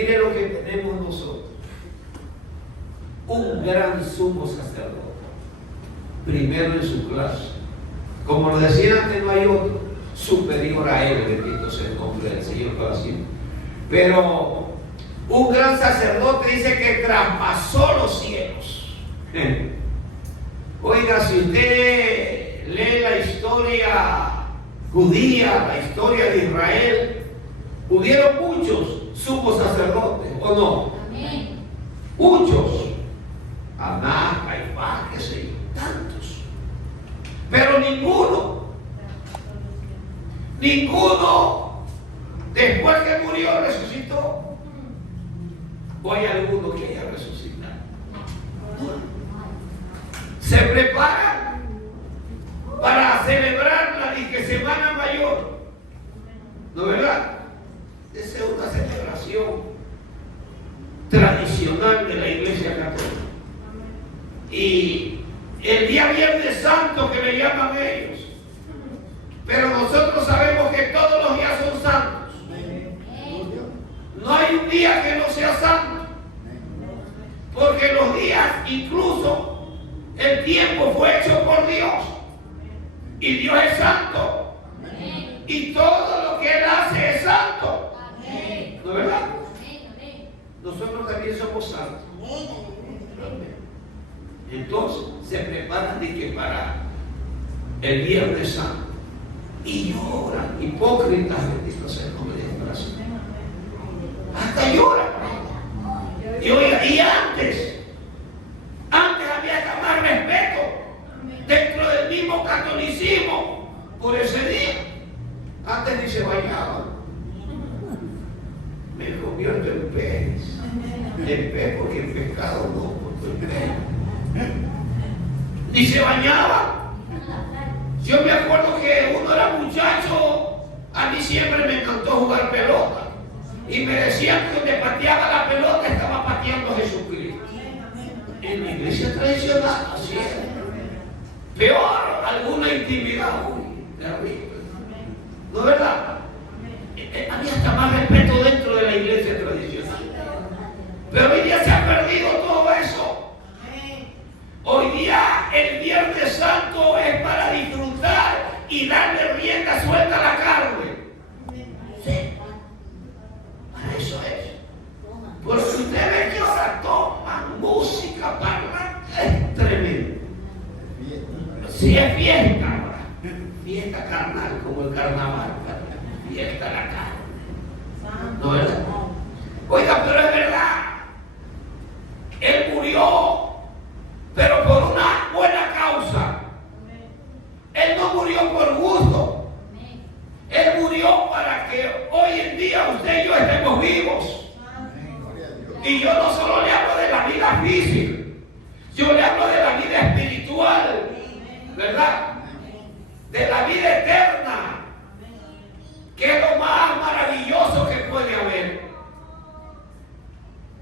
mire lo que tenemos nosotros. Un gran sumo sacerdote, primero en su clase. Como lo decía antes, no hay otro superior a él, bendito sea el nombre del Señor para siempre. Pero un gran sacerdote dice que traspasó los cielos. Oiga, si usted lee la historia judía, la historia de Israel, hubieron muchos sumos sacerdotes, ¿o no? Amén. Muchos. Anás, Caifás, qué sé yo, tantos. Pero ninguno, después que murió, resucitó. ¿O hay alguno que haya resucitado? Se preparan para celebrar la Semana Mayor. ¿No es verdad? Esa es una celebración tradicional de la Iglesia Católica. Y el día Viernes Santo, que le llaman ellos. Pero nosotros sabemos que todos los días son santos. No hay un día que no sea santo. Porque los días, incluso el tiempo fue hecho por Dios. Y Dios es santo. Y todo lo que Él hace es santo. ¿No es verdad? Nosotros también somos santos. Entonces se preparan de que para el Viernes Santo y lloran, hipócritas, bendito sea el nombre de Dios. Hasta lloran. Y oiga, y antes había que amar respeto dentro del mismo catolicismo por ese día. Antes ni se bañaban. Me convierto en pez. En pez porque el pescado no, porque el pez. Ni se bañaban. Yo me acuerdo que uno era muchacho, a mí siempre me encantó jugar pelota. Y me decían que donde pateaba la pelota estaba pateando a Jesucristo. En la iglesia tradicional, así es. Peor, alguna intimidad. Uy, terrible. ¿No es verdad? Había hasta más respeto dentro de la iglesia tradicional. Pero hoy día se ha perdido todo eso. Hoy día el Viernes Santo es para disfrutar y darle rienda suelta a la carne. Sí. Para eso es. Porque usted ve que ahora toman música para es tremendo. Si es fiesta ahora, fiesta carnal, como el carnaval, fiesta la carne. ¿No es verdad? Oiga, pero es verdad. Él murió, pero por una buena causa. Él no murió por gusto. Él murió para que hoy en día usted y yo estemos vivos. Y yo no solo le hablo de la vida física, yo le hablo de la vida espiritual, ¿verdad? De la vida eterna, que es lo más maravilloso que puede haber.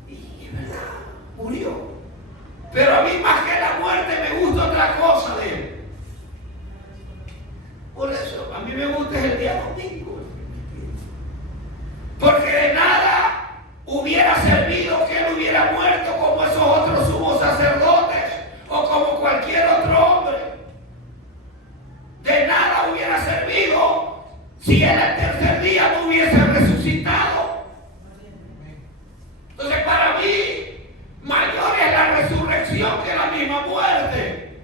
Y es verdad, murió. Pero a mí más que la muerte me gusta otra cosa de él. Por eso, a mí me gusta el día domingo. Porque de nada hubiera servido que él hubiera muerto como esos otros sumos sacerdotes o como cualquier otro hombre. De nada hubiera servido si él el tercer día no hubiese resucitado. Entonces, para mí, mayor es la resurrección que la misma muerte.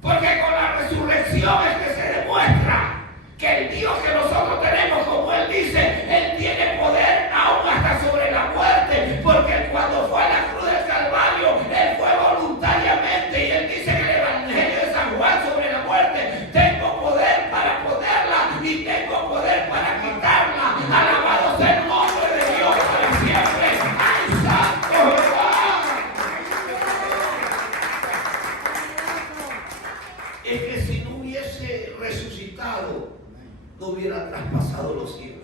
Porque con la resurrección es que se demuestra que el Dios que nosotros tenemos, como Él dice, Él tiene poder aún hasta sobre la muerte. Porque cuando fue a la cruz del Calvario, Él fue voluntariamente. Y Él dice en el Evangelio de San Juan sobre la muerte: tengo poder para ponerla y tengo poder para quitarla. Alabado sea el nombre de Dios para siempre. ¡Ay, santo Jehová! Es que si no hubiese resucitado, no hubiera traspasado los cielos.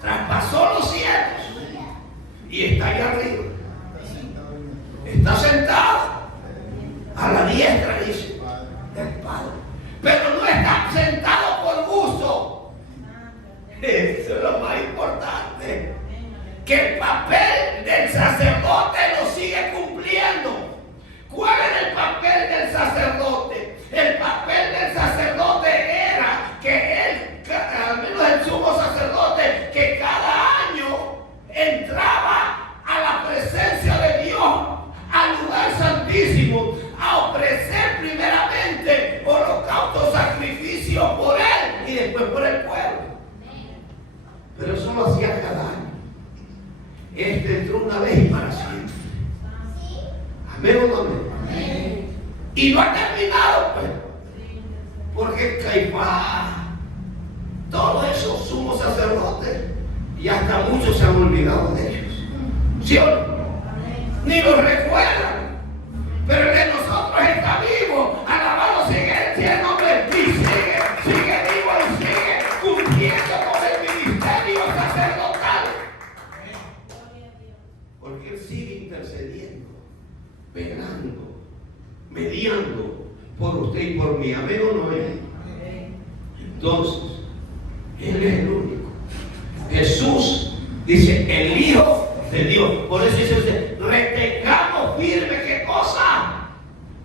Traspasó los cielos y está allá arriba. Está sentado a la diestra, dice, del Padre. Pero no está sentado por gusto. Eso es lo más importante. lugar santísimo a ofrecer primeramente holocausto, sacrificio por él y después por el pueblo. Pero eso lo hacía cada año. Este entró una vez y para siempre. Amén o no amén. Y no ha terminado, pues. Porque Caifás, todos esos sumos sacerdotes, y hasta muchos se han olvidado de ellos. ¿Sí o no? Ni los recuerdan. Pero el de nosotros está vivo. Alabado sigue el nombre. Y sigue vivo y sigue cumpliendo con el ministerio sacerdotal. Porque él sigue intercediendo, velando, mediando por usted y por mí. Amén o no amén. Entonces, él es el único. Jesús dice, el Hijo de Dios. Por eso dice usted, retengamos firme, ¿qué cosa?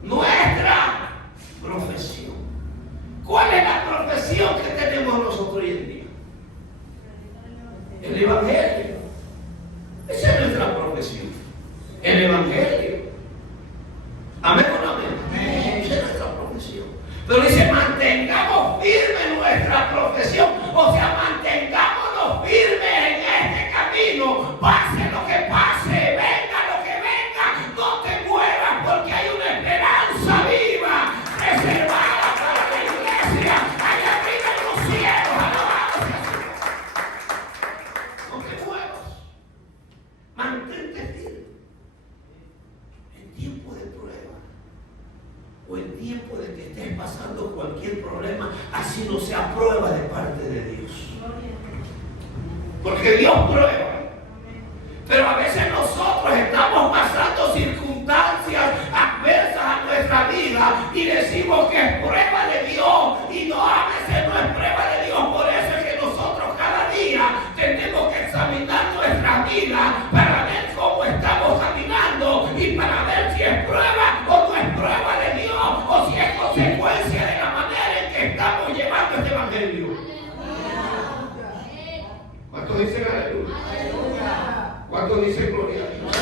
Nuestra profesión. ¿Cuál es la profesión que tenemos nosotros hoy en día? El Evangelio. Esa es nuestra profesión. El Evangelio. Amén o no amén. Esa es nuestra profesión. Pero dice, mantengamos firme nuestra profesión. O sea, mantengámonos firmes en este camino. Pase lo que pase, venga lo que venga, no te muevas porque hay una esperanza viva reservada para la iglesia allá arriba en los cielos. Alabado sea su nombre. No te muevas. Mantente firme. En tiempo de prueba o en tiempo de que estés pasando cualquier problema, así no sea prueba de parte de Dios. Porque Dios prueba. Pero a veces nosotros estamos pasando circunstancias adversas a nuestra vida y decimos que es prueba de Dios, y no, a veces no es prueba de Dios. Por eso es que nosotros cada día tenemos que examinar nuestra vida para ver cómo estamos caminando y para ver si es prueba o no es prueba de Dios, o si es consecuencia de la manera en que estamos llevando este evangelio. ¿Cuántos dicen aleluya? ¿Cuántos dicen gloria a Dios?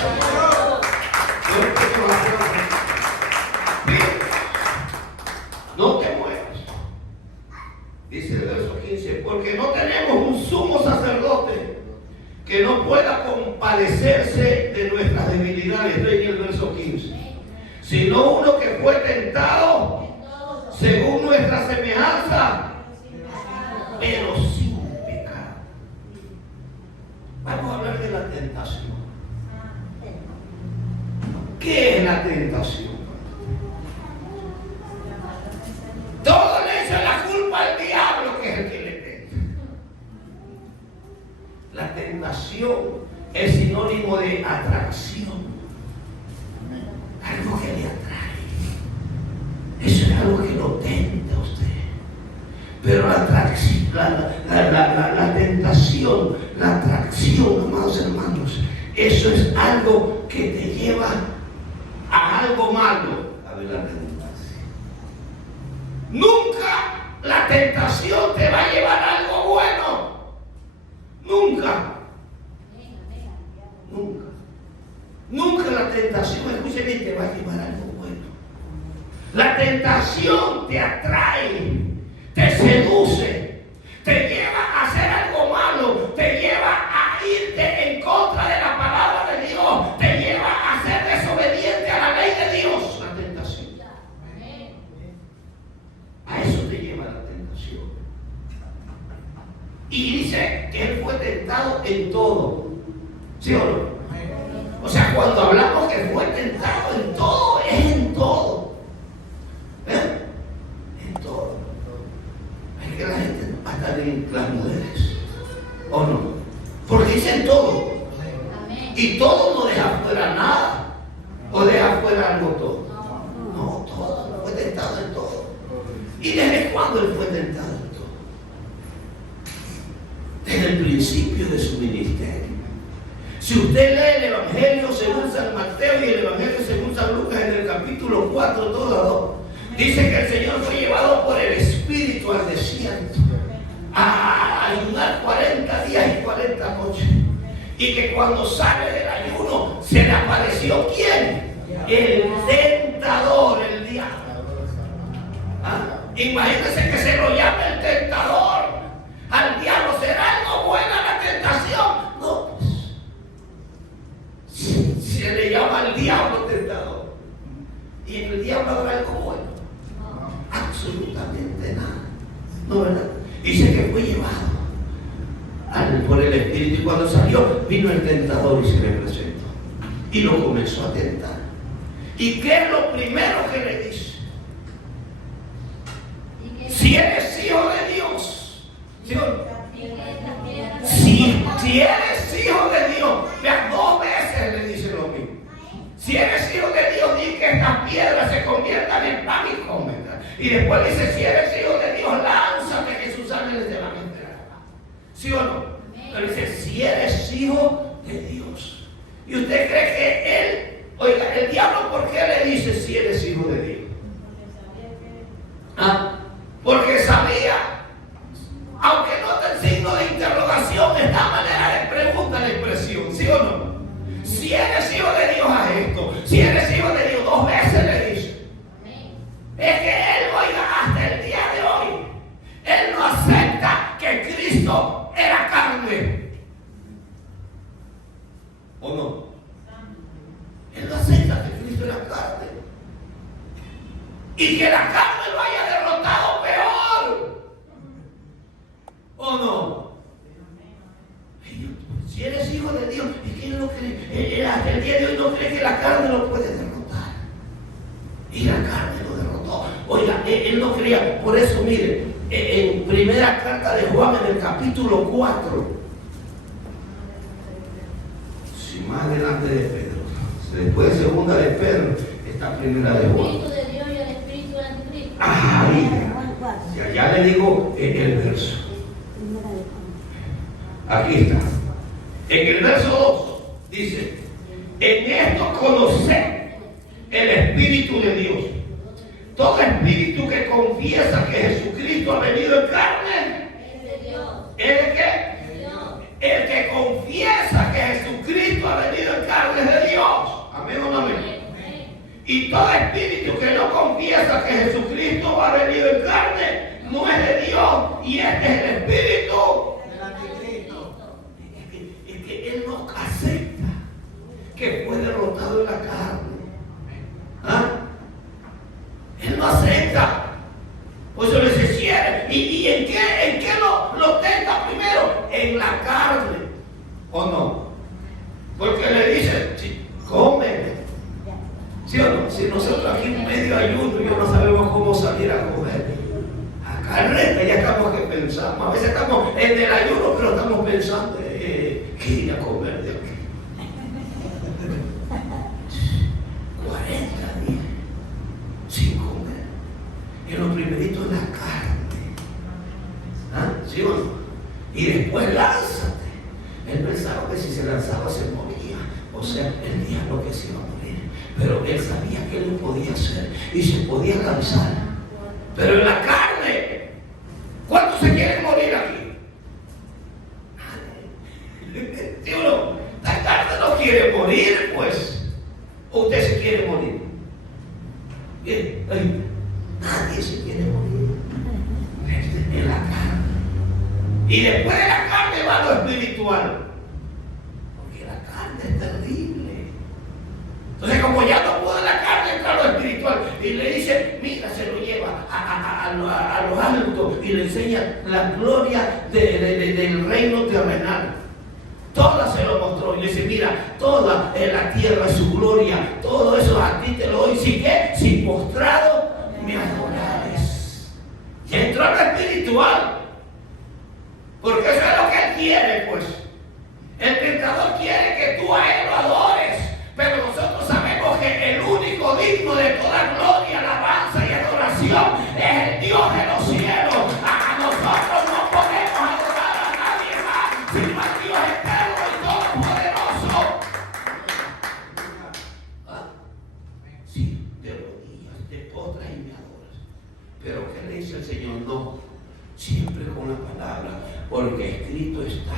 No te muevas. Dice el verso 15, porque no tenemos un sumo sacerdote que no pueda compadecerse de nuestras debilidades. Estoy en el verso 15. Sino uno que fue tentado según nuestra semejanza, pero sin pecado. Vamos a hablar de la tentación. ¿Qué es la tentación? Todo le echa la culpa al diablo, que es el que le tenta. La tentación es sinónimo de atracción. Algo que le atrae. Eso es algo que lo tenta a usted. Pero la tentación, la atracción, amados hermanos, eso es algo que te lleva a algo malo. A ver, la redundancia. Nunca la tentación te va a llevar a algo bueno. Nunca. Nunca. Nunca la tentación, escúcheme, te va a llevar a algo bueno. La tentación te atrae, te seduce, te lleva a hacer algo malo, te lleva a irte en contra de la palabra de Dios, te lleva a ser desobediente a la ley de Dios. La tentación. A eso te lleva la tentación. Y dice que él fue tentado en todo. ¿Sí o no? O sea, cuando hablamos que fue tentado en todo, es en todo. ¿Eh? En todo. Es que la gente hasta en las mujeres, ¿o no? Porque dicen todo. Y todo no deja fuera nada. O deja fuera algo todo. No, todo. Fue tentado en todo. ¿Y desde cuándo él fue tentado en todo? Desde el principio de su ministerio. Si usted lee el Evangelio según San Mateo y el Evangelio según San Lucas en el capítulo 4, todos dice que el Señor fue llevado por el Espíritu al desierto a ayunar 40 días y 40 noches. Y que cuando sale del ayuno se le apareció ¿quién? El tentador, el diablo. ¿Ah? Imagínense que se lo llame el tentador. Al diablo, ¿será algo buena la tentación? No, pues. Se le llama al diablo tentador. ¿Y en el diablo habrá algo bueno? Absolutamente nada. No, ¿verdad? Dice que fue llevado por el Espíritu, y cuando salió vino el tentador y se le presentó y lo comenzó a tentar. ¿Y qué es lo primero que le dice? Si eres hijo de Dios, ¿sí? Si eres hijo de Dios, vean, 2 veces le dice lo mismo. Si eres hijo de Dios, di que estas piedras se conviertan en pan y comen. Y después dice, si eres hijo de Dios, lánzate que sus ángeles te van a entregar. ¿Sí o no? Pero dice, si eres hijo de Dios. ¿Y usted cree que él, oiga, el diablo, por qué le dice si eres hijo de Dios? ¿Ah? Porque sabía, aunque no el signo de interrogación, esta manera de pregunta la expresión, ¿sí o no? Si eres hijo de Dios, haz esto. Si eres hijo de Dios, 2 veces le dice. Es que él, oiga, hasta el día de hoy, él no acepta que Cristo era carne. ¿O no? Él no acepta que Cristo era carne. Y que la carne lo haya derrotado peor. ¿O no? Si eres hijo de Dios, es que él no cree, él hasta el día de hoy no cree que la carne lo puede derrotar. Y la carne lo derrotó. Oiga, él no creía. Por eso, mire, en primera carta de Juan, en el capítulo 4, si más adelante de Pedro, después de segunda de Pedro, está primera de Juan. El Espíritu de Dios y el Espíritu del Anticristo. Ahí, ya le digo el verso. Aquí está. En el verso 2 dice, en esto conoced el Espíritu de Dios. Todo espíritu que confiesa que Jesucristo ha venido en carne, ¿es de qué? El que confiesa que Jesucristo ha venido en carne es de Dios. Amén o no amén. Y todo espíritu que no confiesa que Jesucristo ha venido en carne no es de Dios. Y este es el espíritu del anticristo. Es que él no acepta que fue derrotado en la carne. ¿Ah? Él no acepta. Por eso le dice, si eres. ¿Y en qué lo tenta primero? En la carne. ¿O no? Porque le dice, sí, come. ¿Sí o no? Si nosotros aquí en medio ayuno y no sabemos cómo salir a comer. Acá ya estamos que pensamos. A veces estamos en el ayuno, pero estamos pensando que ir a comer de aquí. 40 días sin comer. Y lo primerito es la carne. ¿Ah? ¿Sí o no? Y después lánzate. Él pensaba que si se lanzaba se moría. O sea, el diablo que se iba a morir. Pero él sabía que él lo podía hacer y se podía lanzar. Pero en la carne, ¿cuántos se quieren morir aquí? ¿Sí o no? La carne no quiere morir, pues. ¿O usted se quiere morir? Bien, nadie se quiere morir. En la carne. Y después de la carne va lo espiritual. Porque la carne es terrible. Entonces, como ya no pudo la carne, entra lo espiritual. Y le dice, mira, se lo lleva a los altos y le enseña la gloria del reino terrenal. Toda se lo mostró y le dice, mira, toda en la tierra es su gloria, todo eso a ti te lo doy. ¿Sí qué? Si postrado me adorares. Y entró a lo espiritual. Porque eso es lo que él quiere, pues. El tentador quiere que tú a él lo adores. Pero nosotros sabemos que el único digno de toda gloria, alabanza y adoración es el Dios de los cielos. A nosotros no podemos adorar a nadie más, sino al Dios eterno y todopoderoso. ¿Ah? Sí, te rodillas, te postras y me adoras. Pero ¿qué le dice el Señor? No, siempre con la palabra, porque escrito está.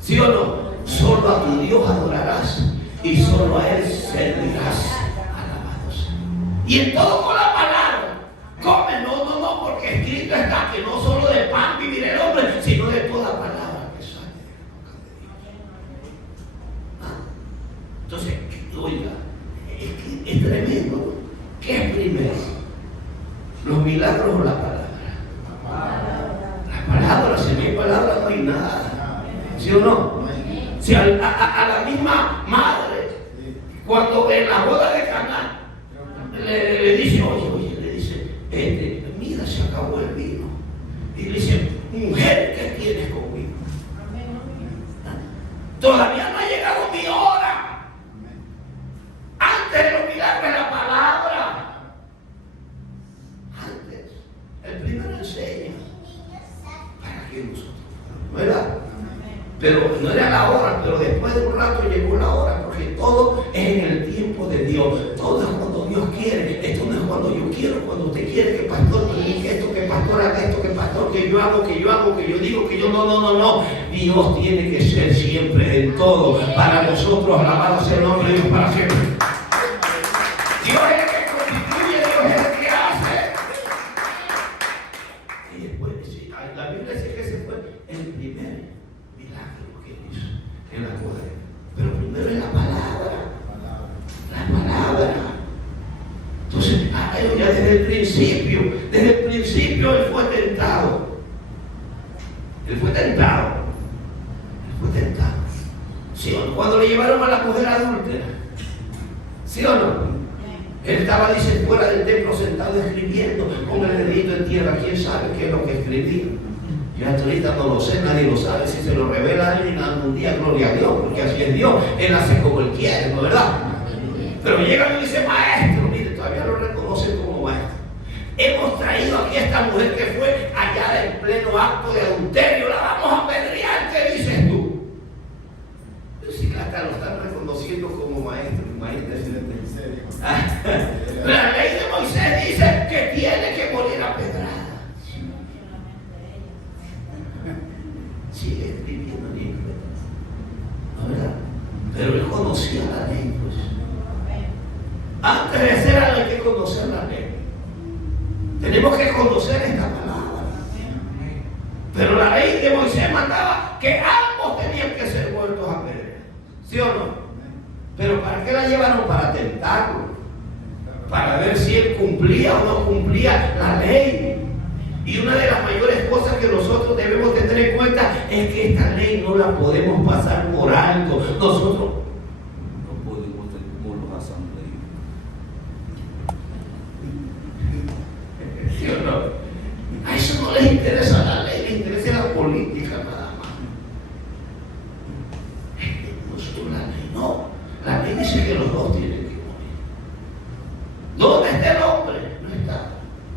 ¿Sí o no? Solo a tu Dios adorarás y solo a Él servirás. Y en todo con la palabra. Come, no, porque escrito está que no solo de pan vivirá el hombre, sino de toda palabra que sale de la boca de Dios. Entonces, oiga, es tremendo. ¿Qué es primero? ¿Los milagros o la palabra? La palabra, si no hay palabra no hay nada. ¿Sí o no? Si a la misma madre, cuando en la boda de Caná, le dice, oye, le dice, mira, se acabó el vino. Y le dice, mujer, ¿qué tienes conmigo? Todavía no ha llegado mi hora. Antes de los milagros, la palabra. Antes, el primero enseña. ¿Para qué nosotros? ¿Verdad? Pero no era la hora, pero después de un rato llegó la hora, porque todo es en el tiempo de Dios. Todo es cuando Dios quiere. Esto no es cuando yo quiero, cuando usted quiere que pastor predique esto, que pastor haga esto, que pastor que yo hago, que yo digo, que yo no. Dios tiene que ser siempre en todo. Para nosotros, alabado sea el nombre de Dios para siempre. Dios es el que constituye, Dios es el que hace. Y después, la Biblia dice que ese fue el primer milagro que hizo en la boda. Pero primero es la palabra. La palabra. Entonces, ya desde el principio él fue tentado. ¿Sí o no? Cuando le llevaron a la mujer adúltera. ¿Sí o no? Él estaba, dice, fuera del templo sentado escribiendo con el dedito en tierra. ¿Quién sabe qué es lo que escribía? Yo hasta ahorita no lo sé, nadie lo sabe. Si se lo revela a alguien algún día, gloria a Dios, porque así es Dios. Él hace como Él quiere, ¿no, verdad? Pero llega y dice, maestro, mire, todavía lo reconocen como maestro. Hemos traído aquí a esta mujer que fue hallada en pleno acto de adulterio. La vamos a apedrear, ¿qué dices tú? Pero si hasta lo están reconociendo como maestro, imagínense. La ley de Moisés dice que tiene que morir apedrada. Sigue escribiendo el libro, ¿no, verdad? Pero él conocía la ley, pues. Antes de hacer algo hay que conocer la ley. Tenemos que conocer esta palabra. Pero la ley de Moisés mandaba que ambos tenían que ser muertos a pedra. ¿Sí o no? Pero ¿para qué la llevaron? Para tentarlo. Para ver si él cumplía o no cumplía la ley. Y una de las mayores cosas que nosotros debemos tener en cuenta es que esta ley no la podemos pasar por alto. Nosotros no podemos ser como los asambleístas. ¿Sí o no? A eso no les interesa la ley, les interesa la política nada más. Nosotros la ley no. La ley dice que los dos tienen que morir. ¿Dónde está el hombre? No está.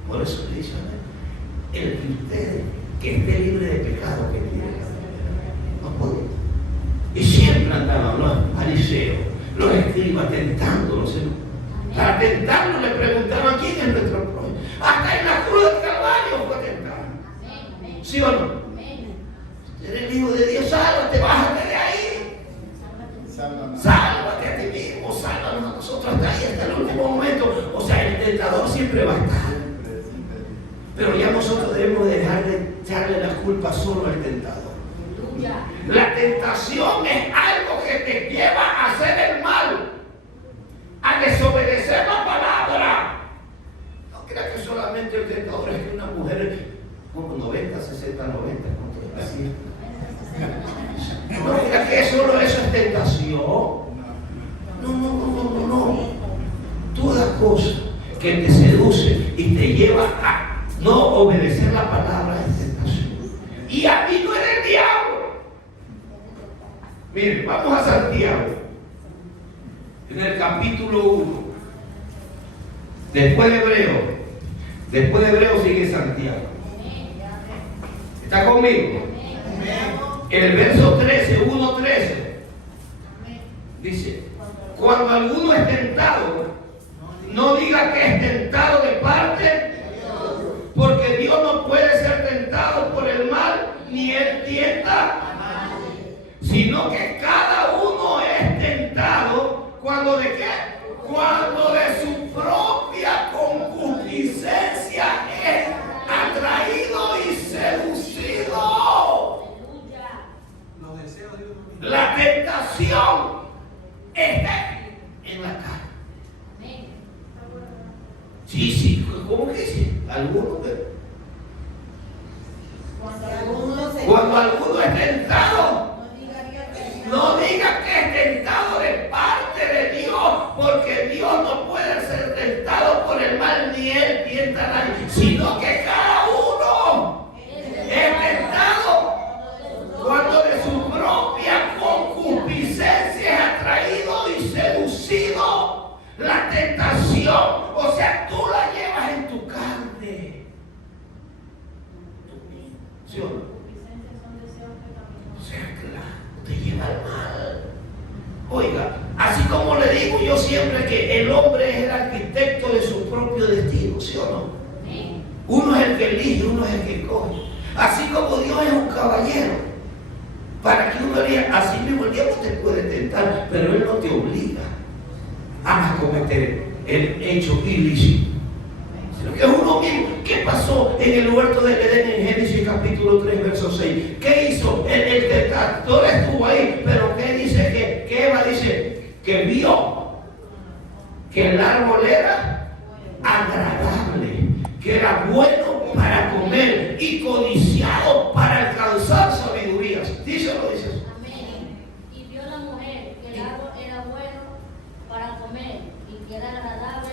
Por eso le dice a él. El que usted, que esté libre de pecado, que tiene la primera. No puede. Y siempre andaban los fariseos, los escribas tentándolos. Para tentarlo le preguntaban quién es nuestro prójimo. Hasta en la cruz del Calvario fue tentado. ¿Sí o no? Eres el hijo de Dios, sálvate, bájate de ahí. Sálvate a ti mismo, sálvanos a nosotros hasta ahí, hasta el último momento. O sea, el tentador siempre va a estar. Pero ya nosotros debemos dejar de echarle la culpa solo al tentador. La tentación es algo que te lleva a hacer el mal, a desobedecer la palabra. No creas que solamente el tentador es que una mujer como 90, 60, 90, así. No creas que solo eso es tentación. No. Toda cosa que te seduce y te lleva a no obedecer la palabra es tentación. Y a mí no es el diablo. Miren, vamos a Santiago. En el capítulo 1. Después de Hebreo sigue Santiago. ¿Está conmigo? En el verso 13, 1:13. Dice, cuando alguno es tentado, no diga que es tentado de parte, porque Dios no puede ser tentado por el mal, ni Él tienta, sino que cada uno es tentado cuando de qué, cuando de su propia Sí, ¿cómo que dice? ¿Alguno que? Cuando alguno es tentado, no diga que es tentado de parte de Dios, porque Dios no puede ser tentado por el mal, ni Él tienta a nadie, sino que cada uno es tentado cuando de su propia concupiscencia es atraído y seducido. La tentación, o sea, tú la llevas en tu carne. ¿Sí o no? O sea, claro, te lleva al mal. Oiga, así como le digo yo siempre que el hombre es el arquitecto de su propio destino, ¿sí o no? Uno es el que elige, uno es el que coge. Así como Dios es un caballero, para que uno elija, así mismo el diablo te puede tentar, pero Él no te obliga a cometer el hecho ilícito, sino que es uno mismo. ¿Qué pasó en el huerto del Edén en Génesis capítulo 3 verso 6? ¿Qué hizo? El tentador estuvo ahí, pero ¿qué dice? Que Eva dice que vio que el árbol era agradable, que era bueno para comer y codiciado para alcanzar sabidurías. ¿Dice o no dice eso? Amén. Y vio la mujer que el árbol era bueno para comer y que era agradable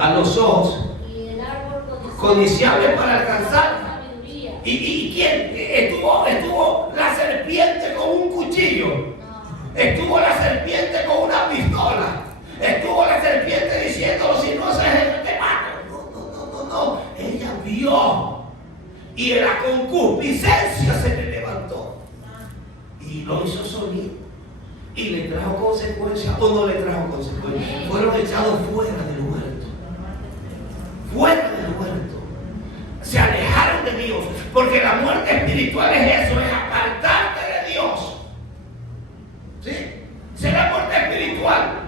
a los ojos. Y el árbol codiciable para alcanzar. sabiduría. ¿Y quién? Estuvo la serpiente con un cuchillo. Estuvo la serpiente con una pistola. Estuvo la serpiente diciendo, si no haces eso te mato. No. Ella vio. Y la concupiscencia se le levantó. Y lo hizo solito. Y le trajo consecuencias o no le trajo consecuencias. Fueron echados fuera del huerto. Fuera del huerto. Se alejaron de Dios. Porque la muerte espiritual es eso, es apartarte de Dios. ¿Sí? Esa es la muerte espiritual.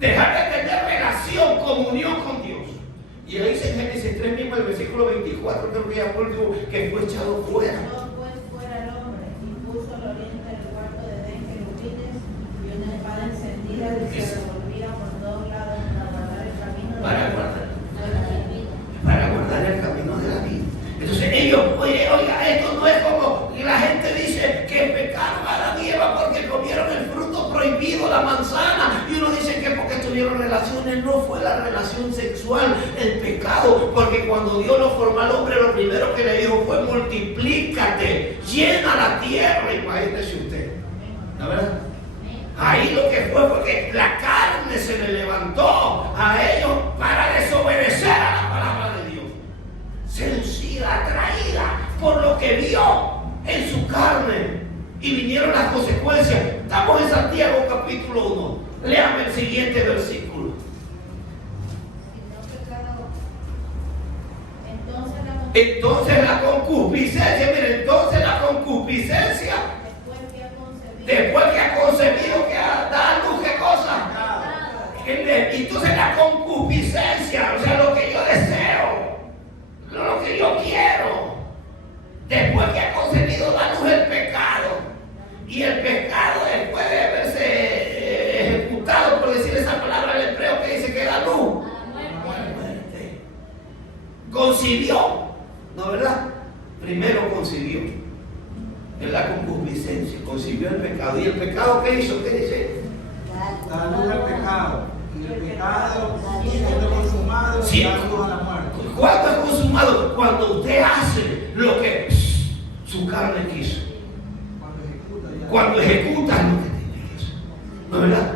Dejar de tener relación, comunión con Dios. Y ahí dice en Génesis 3 mismo, el versículo 24, creo que ya por último, que fue echado fuera. Echó pues fuera el hombre y puso al oriente del cuarto de Edén querubines y una espada encendida que se revolvía por todos lados para guardar el camino de la vida. Para guardar el camino de la vida. Entonces ellos, oiga, esto no es como la gente dice que pecaron a Adán y Eva porque comieron el fruto prohibido, la manzana, y uno dice que porque tuvieron relaciones. No fue la relación sexual el pecado, porque cuando Dios lo formó al hombre, lo primero que le dijo fue multiplícate, llena la tierra. Imagínese usted, ¿la verdad? Ahí lo que fue que la carne se le levantó a ellos para desobedecer a la palabra de Dios, seducida, atraída por lo que vio en su carne, y vinieron las consecuencias. Estamos en Santiago capítulo 1. Léame el siguiente versículo. Entonces la concupiscencia, mire, entonces la concupiscencia, después que ha concebido, que da a luz, ¿qué cosa? Entonces la concupiscencia, o sea, lo que yo deseo, lo que yo quiero, después que ha concebido, da a luz el pecado. Y el pecado, después de haberse ejecutado, por decir esa palabra al hebreo que dice que da luz, muerte. Concibió, ¿no verdad? Primero concibió en la concupiscencia, concibió el pecado. ¿Y el pecado qué hizo? ¿Qué dice? Da luz al pecado. Y el pecado, siendo consumado, Sí. da luz a la muerte. ¿Cuándo es consumado? Cuando usted hace lo que su carne quiso. Cuando ejecuta lo que tiene que hacer. ¿No es verdad?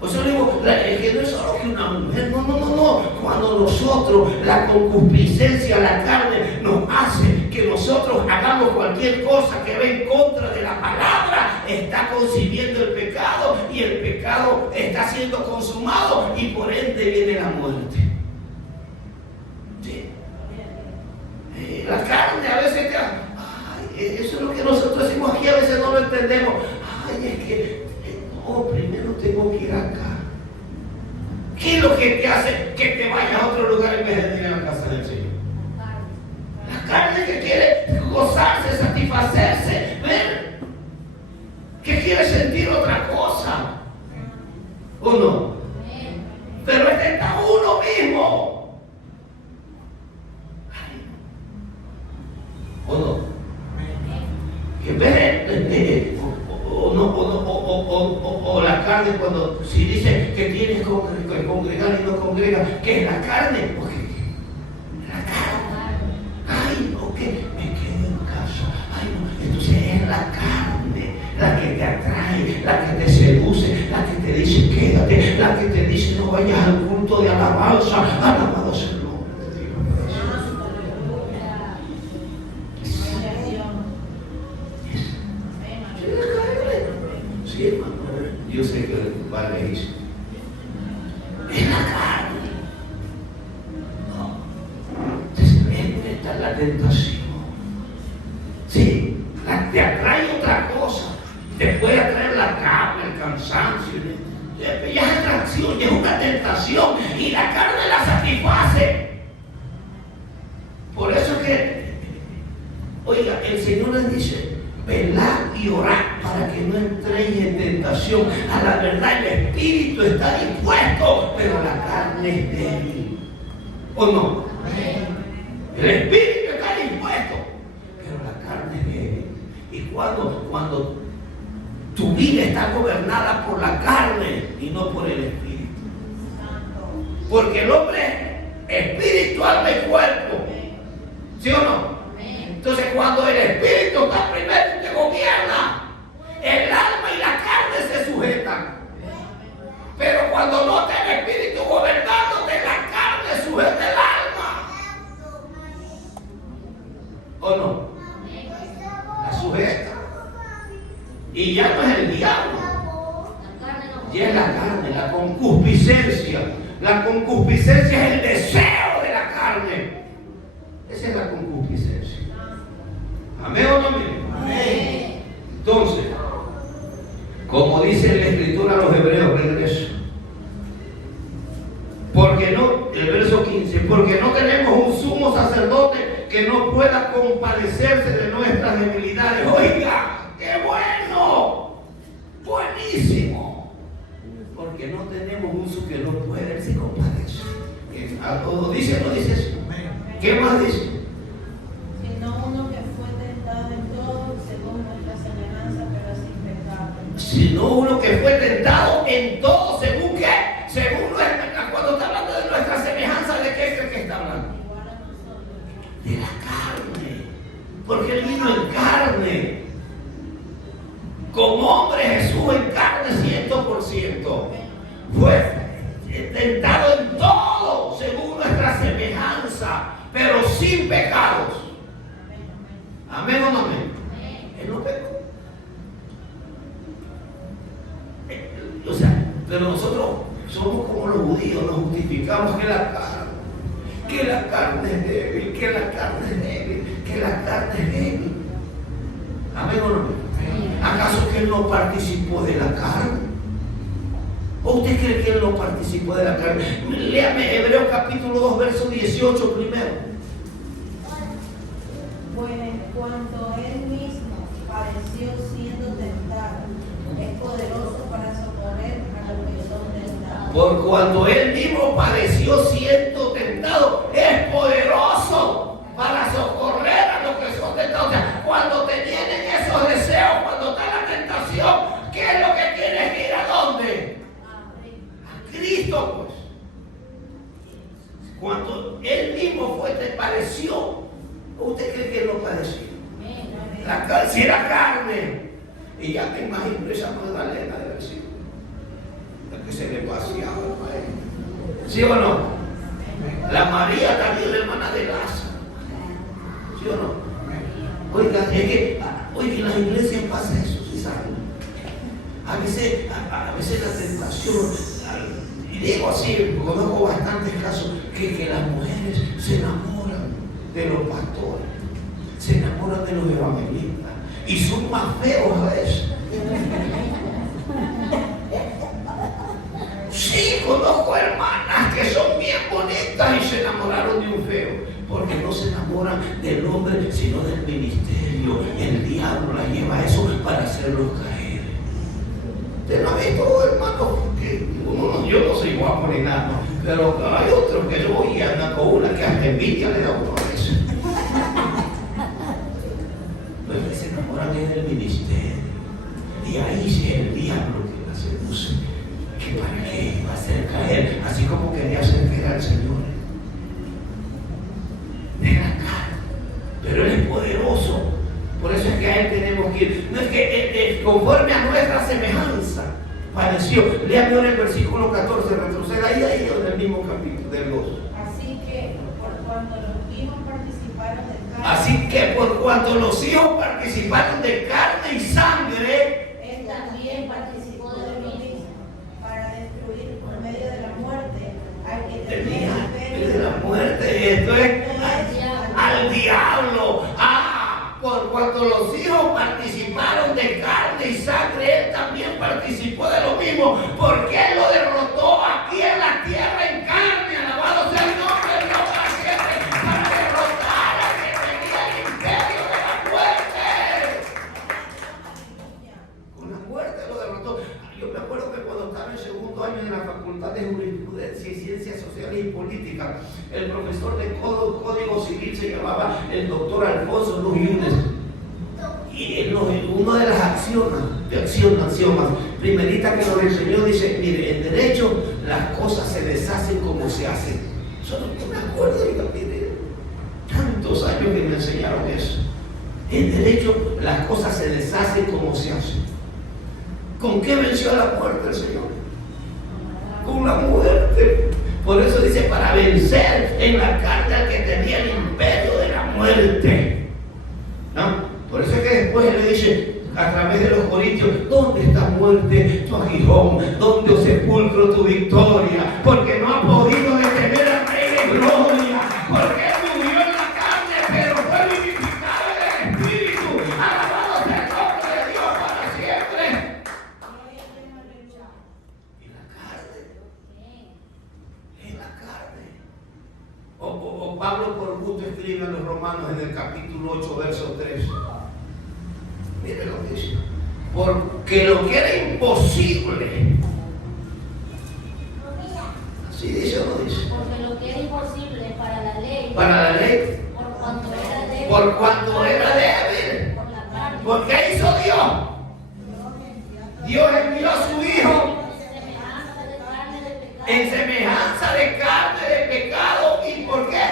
O sea, digo, es que no es solo que una mujer, no. Cuando nosotros, la concupiscencia, la carne, nos hace que nosotros hagamos cualquier cosa que va en contra de la palabra, está concibiendo el pecado, y el pecado está siendo consumado, y por ende viene la muerte. ¿Sí? La carne a veces eso es lo que nosotros decimos aquí, a veces no lo entendemos. Ay, es que no, primero tengo que ir acá. ¿Qué es lo que te hace que te vayas a otro lugar en vez de ir a la casa del Señor? La carne que quiere gozarse, satisfacerse, ver, que quiere sentir otra cosa. ¿O no? Pero está uno mismo. que tienes que congregar y no congregas, que es la carne, porque la carne, ay, no, que me quedo en casa, ay, no, entonces es la carne la que te atrae, la que te seduce, la que te dice quédate, la que te dice no vayas al culto de alabanza, alabado sea el nombre de Dios. Sí, hermano, yo sé que tu padre dice, es la carne. No. Entonces, esta es la tentación. Sí, te atrae otra cosa. Te puede atraer la carne, el cansancio. Ya es atracción, ya es una tentación. Y la carne la satisface. Por eso es que, oiga, el Señor les dice, velad y orad para que no entréis en tentación. A la verdad el espíritu está dispuesto, pero la carne es débil. ¿O no? El espíritu está dispuesto, pero la carne es débil. Y cuando tu vida está gobernada por la carne y no por el espíritu. Porque el hombre es espiritual de cuerpo. ¿Sí o no? Entonces cuando el espíritu está primero y te gobierna, el alma y la carne se sujetan. Pero cuando no está el espíritu gobernándote, la carne sujeta el alma. ¿O no? La sujeta. Y ya no es el diablo. Ya es la carne, la concupiscencia. La concupiscencia es el deseo de la carne. Esa es la concupiscencia. ¿Amén o no amén? Amén. Entonces, como dice la Escritura a los hebreos, regreso. Porque no, el verso 15, porque no tenemos un sumo sacerdote que no pueda compadecerse de nuestras debilidades. Oiga, ¡qué bueno! ¡Buenísimo! Porque no tenemos un sumo que no puede, él se compadece. ¿Dice o no dice eso? ¿Qué más dice? Sino uno que fue tentado en todo según nuestra semejanza, pero sin pecado. Sino uno que fue tentado en todo, ¿según qué? Según nuestra, cuando está hablando de nuestra semejanza, ¿de qué cree que está hablando? Igual a nosotros. De la carne. Porque él vino en carne. Como hombre Jesús en carne 100%. Fue tentado en todo, según nuestra semejanza, pero sin pecados. ¿Amén o no amén? Él no pecó. O sea, pero nosotros somos como los judíos, nos justificamos que la carne es débil, que la carne es débil, que la carne es débil. ¿Amén o no amén? ¿Acaso que él no participó de la carne? ¿O usted cree que él no participó de la carne? Léame Hebreos capítulo 2, verso 18 primero. Pues en cuanto él mismo padeció siendo tentado, es poderoso para socorrer a los que son tentados. Por cuando él mismo padeció siendo tentado, es poderoso para socorrer a los que son tentados. O sea, cuando te tienen esos deseos, cuando está la tentación, ¿qué es lo que tienes que ir a dónde? A Cristo, pues. Cuando él mismo padeció, ¿usted cree que él no padeció? Si era carne. Y ya me imagino esa Magdalena de haber sido la que se le paseaba a él. ¿Sí o no? La María también, la hermana de Lázaro. ¿Sí o no? Oiga, es que en las iglesias pasa eso, ¿sí saben? A veces la tentación, y digo así, conozco bastantes casos, que las mujeres se enamoran de los pastores, se enamoran de los evangelistas, y son más feos a veces. Sí, conozco hermanas que son bien bonitas y se enamoraron de un feo, porque no se enamoran del hombre, sino del ministerio. El diablo la lleva a eso para hacerlos caer. ¿Usted no ha visto, hermano? Yo no soy guapo ni nada, ¿no? Pero hay otros que yo voy y andan con una que hasta envidia le da uno a veces. Pues se enamoran del ministerio. Y ahí sí es el diablo que la seduce. ¿Que para qué? Sí, va a hacer caer, así como quería hacer caer al Señor. De la carne. Pero Él es poderoso. Por eso es que a Él tenemos que ir. No es que conforme a nuestra semejanza padeció. Léame ahora el versículo 14, retroceda ahí en el mismo capítulo del 2. Así que por cuanto los hijos participaron de carne, Así que por cuanto los hijos participaron de carne y sangre, Él también participó de lo mismo, para destruir por medio de la muerte al que tenía de la muerte. Esto es al diablo. Por cuanto los hijos participaron de carne y sangre, Él también participó de lo mismo, porque Él lo derrotó aquí en la tierra en carne. Alabado sea el nombre de Dios para siempre, para derrotar al que tenía el imperio de la muerte. Con la muerte lo derrotó. Yo me acuerdo que cuando estaba en segundo año en la Facultad de Jurisprudencia y Ciencias Sociales y Políticas, el profesor de Código Civil se llamaba el doctor Alfonso Luz Yunes. Y una de las axiomas primerita que nos enseñó dice: mire, en derecho las cosas se deshacen como se hacen. Solo que me acuerdo, mire, tantos años que me enseñaron eso. En derecho las cosas se deshacen como se hacen. ¿Con qué venció la muerte el Señor? Con la muerte. Por eso dice: para vencer en la carne al que tenía el imperio de la muerte. ¿No? Por eso es que después Él le dice a través de los Corintios: ¿dónde está muerte tu aguijón? ¿Dónde, oh sepulcro, tu victoria? Porque no ha podido detener al Rey de gloria. Porque Él murió en la carne, pero fue vivificado en el Espíritu. Alabado sea el nombre de Dios para siempre. Y la carne. O Pablo por gusto escribe a los Romanos en el capítulo 8, verso 3. Mire lo que dice: porque lo que era imposible. ¿Así dice o no dice? Porque lo que era imposible para la ley, por cuanto era débil, por la carne, ¿por qué hizo Dios? Dios envió a su Hijo en semejanza de carne de pecado. ¿Y por qué?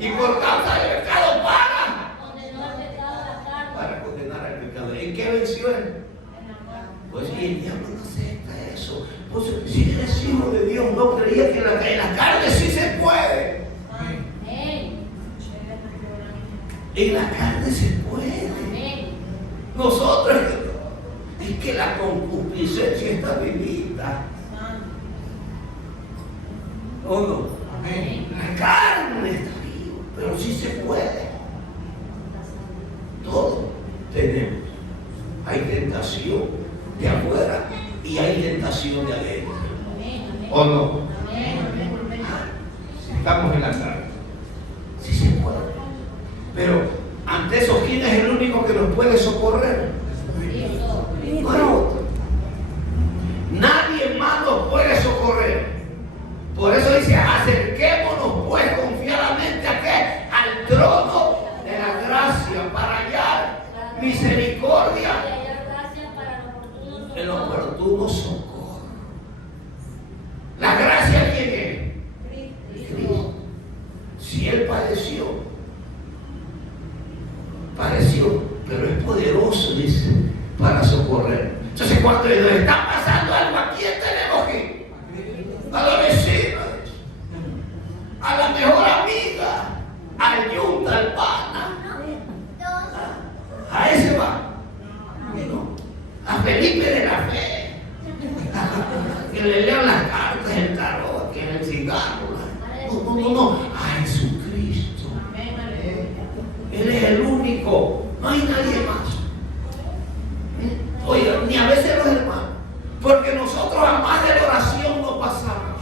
Y por causa del pecado para condenar al pecado. ¿En qué venció Él? Pues y el diablo no acepta eso. Pues si eres hijo de Dios, no creía que en la carne sí se puede. En la carne se puede. Nosotros, es que la concupiscencia está vivida. ¿O no? La carne está viva, pero sí se puede. Todo tenemos. Hay tentación de afuera y hay tentación de adentro. ¿O no? Estamos en la carne. Sí se puede. Pero ante eso, ¿quién es el único que nos puede socorrer? No hay otro. Nadie más nos puede socorrer. Por eso dice: acerquémonos pues confiadamente ¿a qué? Al trono de la gracia para hallar misericordia, el oportuno socorro. La gracia, ¿quién es? Cristo. Si Él padeció, pero es poderoso, dice, para socorrer. Entonces, cuando nos está pasando algo, ¿a quién tenemos que ir? A la vecina, a la mejor amiga, al yunta, al pana. A ese va. A Felipe de la Fe, que le lean las cartas, el tarot, que el cigarro. No, a Jesucristo. Él es el único, no hay nadie más. Oye, ni a veces los hermanos, porque nosotros a más de la oración no pasamos,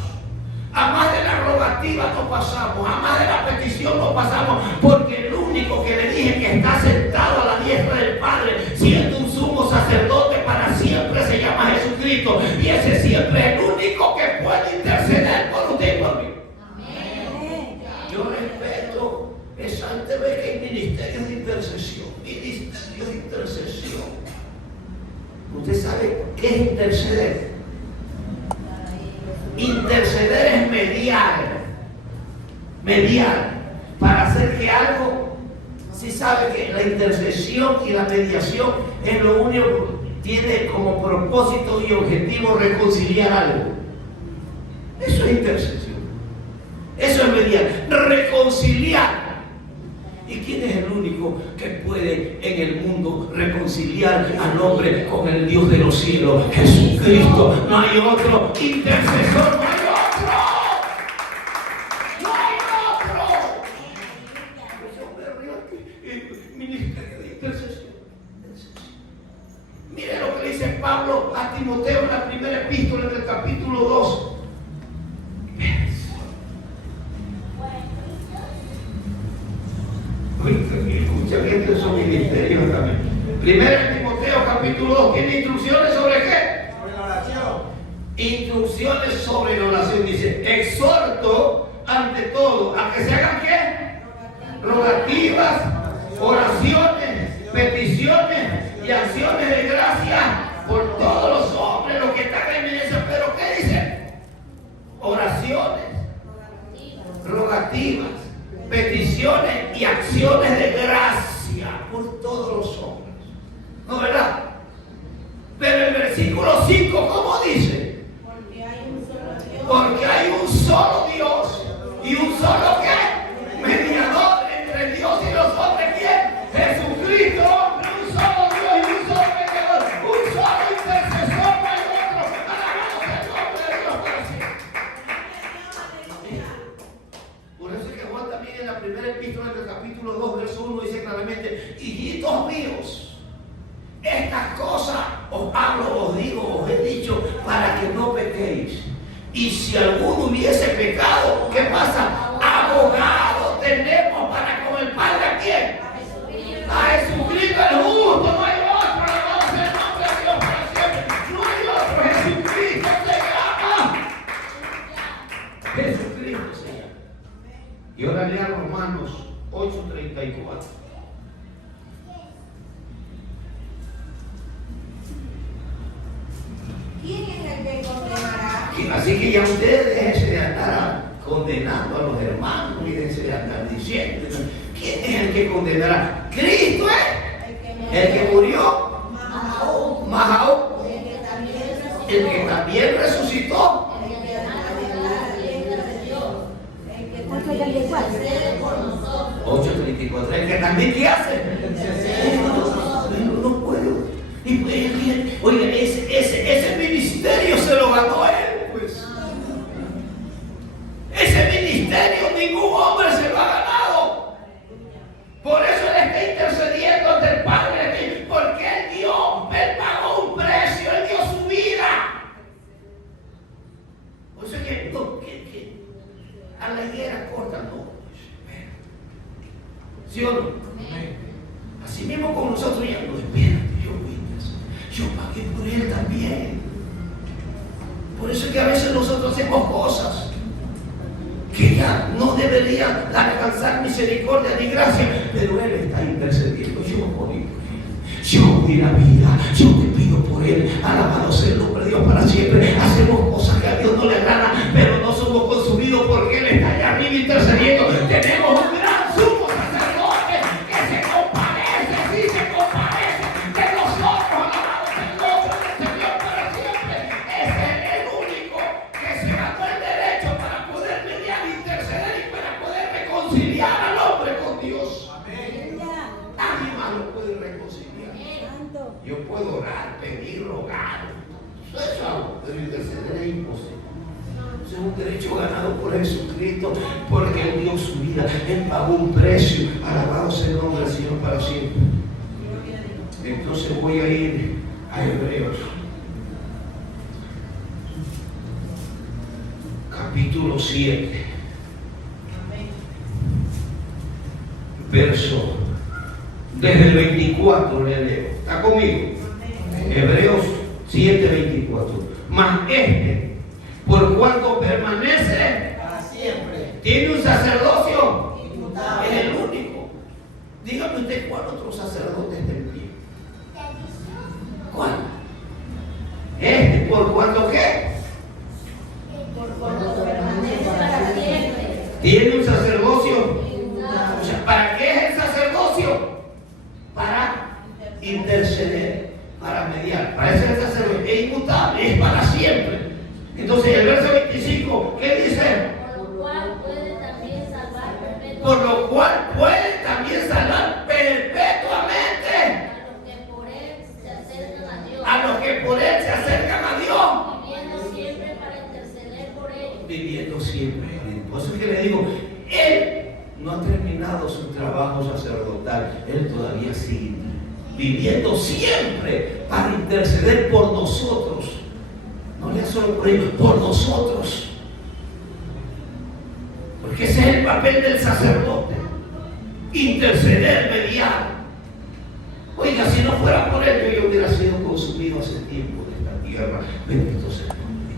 a más de la rogativa no pasamos, a más de la petición no pasamos, porque el único que le dije que está sentado a la diestra del Padre, siendo un sumo sacerdote para siempre, se llama Jesucristo, y ese siempre es el único que puede interceder por usted y por mí. Yo respeto, es antes de que hay ministerios de intercesión. Usted sabe qué es interceder. mediar para hacer que algo, si sabe que la intercesión y la mediación es lo único que tiene como propósito y objetivo reconciliar algo. Eso es intercesión. Eso es mediar, reconciliar. ¿Y quién es el único que puede en el mundo reconciliar al hombre con el Dios de los cielos? Jesucristo. No hay otro intercesor, no hay otro. No hay otro. Ministerio de intercesión. Mire lo que dice Pablo a Timoteo en la primera epístola del capítulo 2. Escucha bien que son ministerios también. Primero Timoteo capítulo 2 tiene instrucciones sobre qué? Sobre la oración. Instrucciones sobre la oración. Dice, exhorto ante todo a que se hagan qué? Rogativas, oraciones, peticiones y acciones de gracia por todos los hombres, los que están en iglesia. Pero ¿qué dice? Oraciones, rogativas, peticiones y acciones de gracia por todos los hombres. ¿No, verdad? Pero el versículo 5, ¿cómo dice? Porque hay un solo Dios. Porque hay un solo Dios y un solo ¿qué? Mediador entre Dios y los hombres. ¿Quién? Jesucristo, hombre, un solo Dios y un solo mediador, un solo intercesor, no hay otro. Alabado sea el nombre de Dios para siempre. Por eso es que Juan también en la primera epístola del capítulo 2, verso 1 dice claramente: hijitos míos, estas cosas os hablo, os digo, os he dicho para que no pequéis. Y si alguno hubiese pecado, ¿qué pasa? Abogado tenemos para con el Padre. ¿A quién? A Jesucristo el justo. No hay otro. Alabado sea el nombre de Dios para siempre. No hay otro. Jesucristo se llama. Jesucristo se llama. Y ahora lea Romanos 8:34. ¿Quién es el que condenará? Así que ya ustedes déjense de andar condenando a los hermanos y déjense de andar diciendo: ¿quién es el que condenará? Cristo es el que murió, más aún, el que también resucitó. 8:34. El que también ¿qué hace? No puedo. Oiga, ese ministerio se lo ganó él, pues. Ese ministerio ningún hombre se lo ha ganado. Por eso él está intercediendo ante el Padre, porque él pagó un precio, él dio su vida. O sea que a la higuera corta no. ¿Sí o no? Así mismo con nosotros ya no, espérate, yo pagué por él también. Por eso es que a veces nosotros hacemos cosas que ya no deberían alcanzar misericordia ni gracia, pero él está intercediendo. Yo doy la vida, yo te pido por él. Alabado sea el nombre de Dios para siempre. Hacemos cosas que a Dios no le agrada, pero no somos consumidos porque él está allá arriba intercediendo. Tenemos un gran sumo sacerdote que se compadece, sí se compadece de nosotros. Alabado sea el nombre del Señor para siempre. Es el único que se ganó el derecho para poder mediar, interceder y para poder reconciliar al hombre con Dios. Nadie más lo puede reconciliar. Yo puedo orar, pedir, rogar. Eso es algo, pero interceder es imposible. Es un derecho ganado por Jesucristo, porque Él dio su vida, Él pagó un precio. Alabado sea el nombre del Señor para siempre. Entonces voy a ir a Hebreos, capítulo 7, verso, desde el 24 le leo. ¿Está conmigo? Hebreos 7:24. Mas por cuanto permanece Para siempre. tiene un sacerdocio, Inmutable. es el único. Dígame usted, ¿cuál otro sacerdote está en pie? ¿Cuál? ¿por cuanto qué? Por cuanto permanece para siempre. Tiene un sacerdocio sacerdocio? O sea, ¿para qué es el sacerdocio? Para interceder, para mediar. Para eso el sacerdocio es inmutable, es para siempre. Entonces el verso 25, ¿qué dice? Por lo cual puede también salvar perpetuamente. Por lo cual puede también salvar perpetuamente A los que por él se acercan a Dios. a los que por él se acercan a Dios. Viviendo siempre para interceder por ellos. Viviendo siempre. Por eso es que le digo, él no ha terminado su trabajo sacerdotal, él todavía sigue viviendo siempre para interceder por nosotros. No le solo por ellos, por nosotros. Porque ese es el papel del sacerdote: interceder, mediar. Oiga, si no fuera por él, yo hubiera sido consumido hace tiempo de esta tierra. Bendito sea el nombre.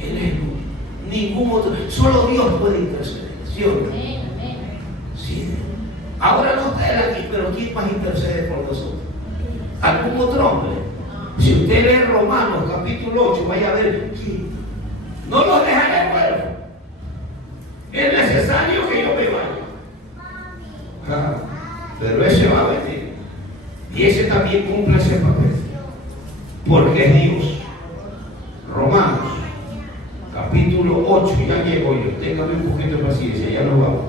Él es ningún otro, solo Dios puede interceder. ¿Sí o no? Amén, amén. Sí. Ahora no está él aquí, pero ¿quién más intercede por nosotros? ¿Algún otro hombre? Si usted lee Romanos capítulo 8, vaya a ver quién. No lo dejaré huérfano. Es necesario que yo me vaya. Pero ese va a venir. Y ese también cumple ese papel. Porque es Dios. Romanos capítulo 8, ya llego yo. Téngame un poquito de paciencia, ya nos vamos.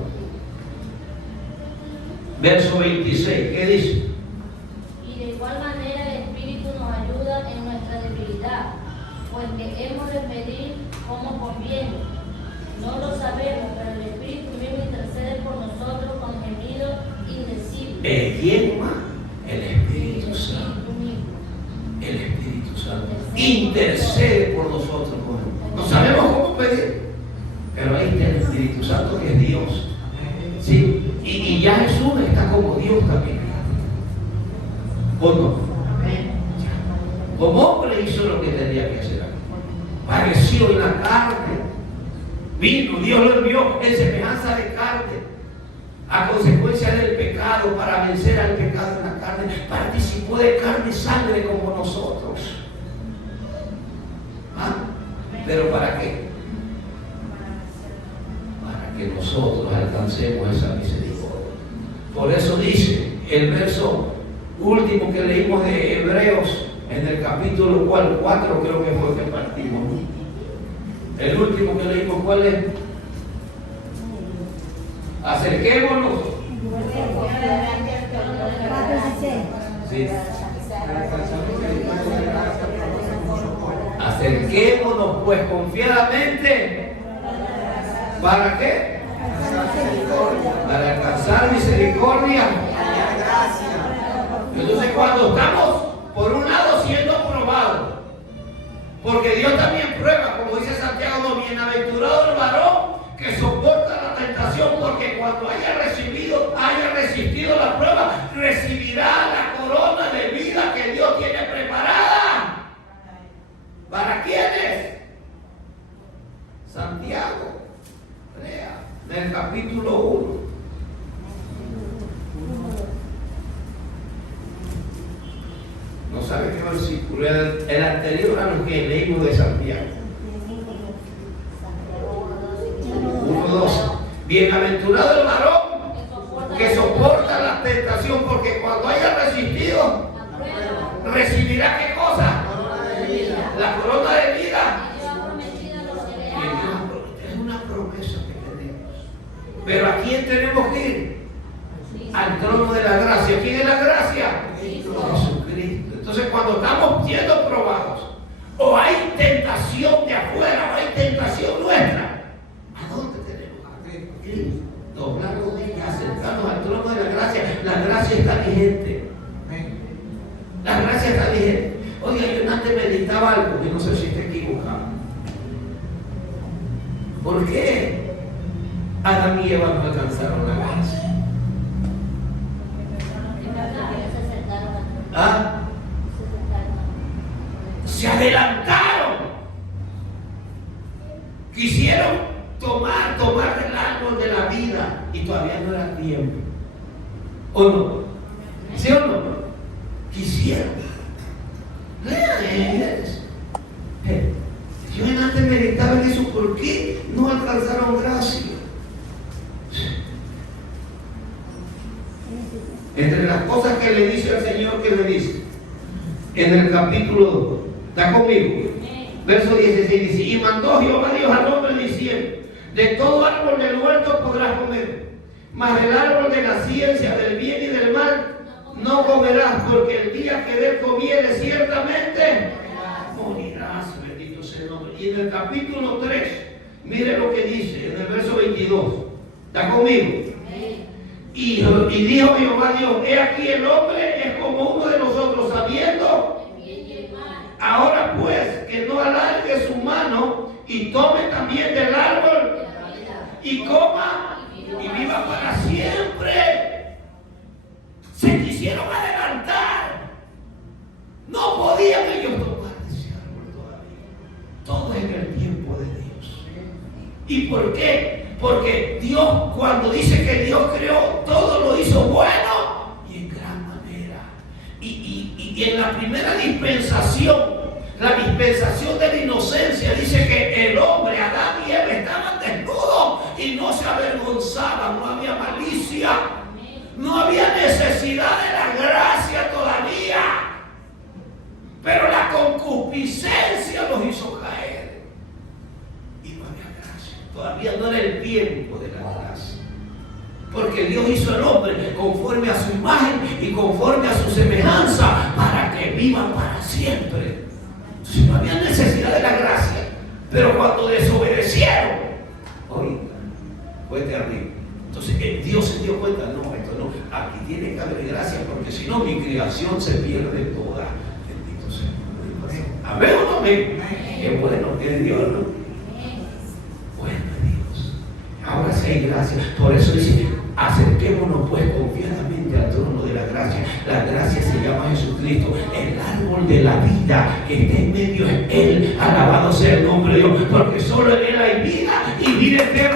Verso 26, ¿qué dice? Y de igual manera el Espíritu nos ayuda en nuestra debilidad, pues que hemos de pedir como conviene. No lo sabemos, pero el Espíritu mismo intercede por nosotros con gemidos indecibles. ¿Quién más? El Espíritu Santo. El Espíritu Santo intercede por nosotros. No sabemos cómo pedir, pero ahí está el Espíritu Santo, que es Dios. ¿Sí? Y ya Jesús está como Dios también. ¿O no? Como hombre hizo lo que tenía que hacer. Pareció en la carne. Vino, Dios lo envió en semejanza de carne. A consecuencia del pecado, para vencer al pecado en la carne, participó de carne y sangre como nosotros. ¿Ah? ¿Pero para qué? Para que nosotros alcancemos esa misericordia. Por eso dice el verso último que leímos de Hebreos, en el capítulo 4 creo que fue que partimos. El último que leímos, ¿cuál es? Acerquémonos. Sí. Acerquémonos pues confiadamente. ¿Para qué? Para alcanzar misericordia. Entonces cuando estamos por un lado siendo probados, porque Dios también prueba, como dice Santiago, no, bienaventurado el varón que soporta la tentación, porque cuando haya resistido la prueba, recibirá la corona de vida que Dios tiene preparada. ¿Para quiénes? Santiago, lea, del capítulo 1. No sabe qué versículo, el anterior a lo que leímos de Santiago. 1:2. Bienaventurado el varón que soporta la tentación, porque cuando haya resistido, recibirá ¿qué cosa? La corona de vida. Es una promesa que tenemos. Pero ¿a quién tenemos que ir? Al trono de la gracia. ¿Quién es la gracia? Jesucristo. Entonces cuando estamos siendo probados, o hay tentación de afuera, o hay tentación nuestra, ¿a dónde tenemos que ir? Doblar rodillas, acercarnos al trono de la gracia. La gracia está vigente. La gracia está vigente. Oye, yo antes meditaba algo, que no sé si está equivocado. ¿Por qué Adán y Eva no alcanzaron la gracia? ¿Ah? Se adelantaron. Quisieron tomar el árbol de la vida y todavía no era tiempo. ¿O no? ¿Sí o no? Quisieron. Lean eso. Yo antes meditaba en eso. ¿Por qué no alcanzaron gracia? Entre las cosas que le dice al Señor, que le dice en el capítulo 2, ¿está conmigo? Verso 16 dice: y mandó Jehová Dios al hombre diciendo: de todo árbol del huerto podrás comer, mas del árbol de la ciencia del bien y del mal no comerás, porque el día que de él comieres ciertamente morirás. Bendito sea el nombre. Y en el capítulo 3, mire lo que dice en el verso 22. ¿Está conmigo? Y dijo Jehová Dios: he aquí el hombre es como uno de nosotros, sabiendo. Ahora pues, que no alargue su mano y tome también del árbol y coma y viva para siempre. Se quisieron adelantar. No podían ellos tomar ese árbol todavía. Todo en el tiempo de Dios. ¿Y por qué? Porque Dios, cuando dice que Dios creó, todo lo hizo bueno y en gran manera. Y en la primera dispensación, la dispensación de la inocencia, dice que el hombre, Adán y Eva, estaban desnudos y no se avergonzaban, no había malicia, no había necesidad de la gracia todavía, pero la concupiscencia los hizo caer y no había gracia. Todavía no era el tiempo de la gracia, porque Dios hizo al hombre conforme a su imagen y conforme a su semejanza para que vivan para siempre. Entonces no había necesidad de la gracia, pero cuando desobedecieron, oiga, fue terrible. Entonces Dios se dio cuenta: no, esto no, aquí tiene que haber gracia, porque si no mi creación se pierde toda. Bendito sea el nombre. Amén o no amén. Qué bueno que es Dios, ¿no? Bueno Dios. Ahora sí hay gracia. Por eso dice: acerquémonos pues confiadamente al trono de la gracia. La gracia se llama Jesucristo, el árbol de la vida que está en medio de Él. Alabado sea el nombre de Dios, porque solo en Él hay vida y vida eterna.